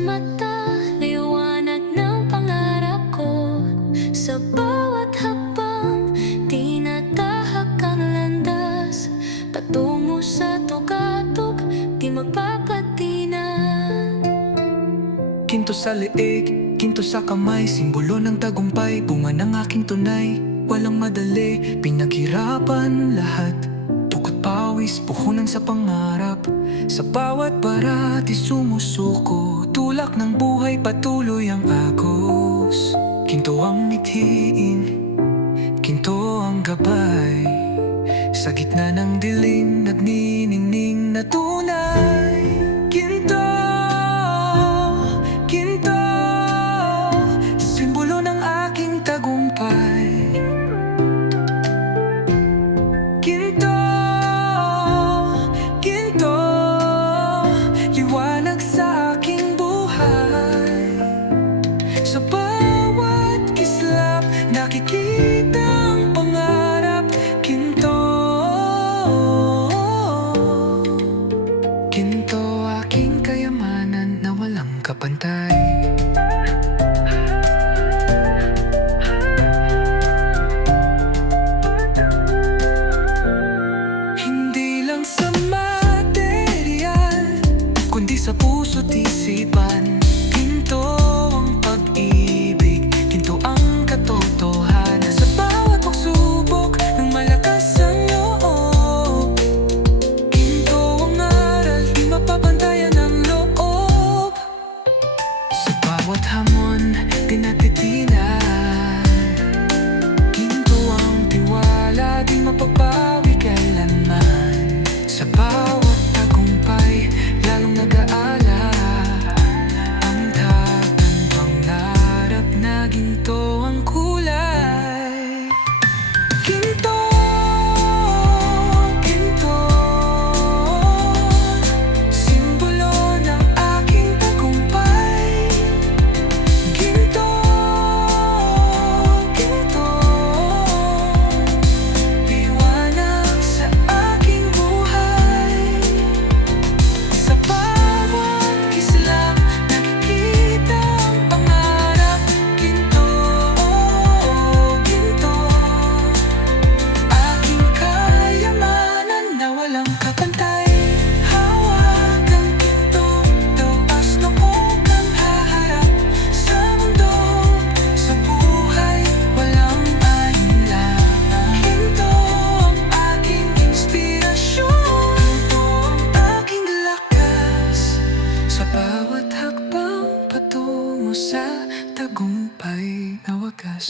mata, liwanag ng pangarap ko. Sa bawat hakbang, tinatahak ang landas. Patungo sa tugatog, di magpapatinag. Kinto sa leeg, kinto sa kamay, simbolo ng tagumpay, bunga ng aking tunay. Walang madali, pinaghirapan lahat. Dugot pawis, puhunan sa pangarap. Sa bawat parati sumusuko, tulak ng buhay patuloy ang agos. Kinto ang mithiin, kinto ang gabay. Sa gitna ng dilim, nagniningning na tunay. Kinto, kinto, simbolo ng aking tagumpay. Kinto, kinto, liwanag sa aking buhay. Sa bawat kislap, nakikita ang pangarap. Kinto, kinto, aking kayamanan na walang kapantay. Hindi lang sa material, kundi sa puso't isipan. Kinto ang pag-ibig, kinto ang katotohanan. Sa bawat pagsubok ng malakas ang loob. Kinto ang aral, di mapapantayan ang loob. Sa bawat hamon, di natitinan. Kinto ang tiwala, di mapapawi kailanman. Sa bawat tagumpay, lalong nag-aalala. Ang tagan pangarap na ginto ang kulay. Kinto, kinto, simbolo ng aking tagumpay. Kinto, kinto, liwanag sa aking buhay. Sa bawat kislap, nakikita ang pangarap. Kinto, kinto, aking kayamanan na walang kapantay. Hawak ang kinto, taas noo kang haharap. Sa mundo, sa buhay, walang alinlangan. Kinto ang aking inspirasyon, kinto ang aking lakas. Sa bawat hakbang patungo sa tagumpay na wagas.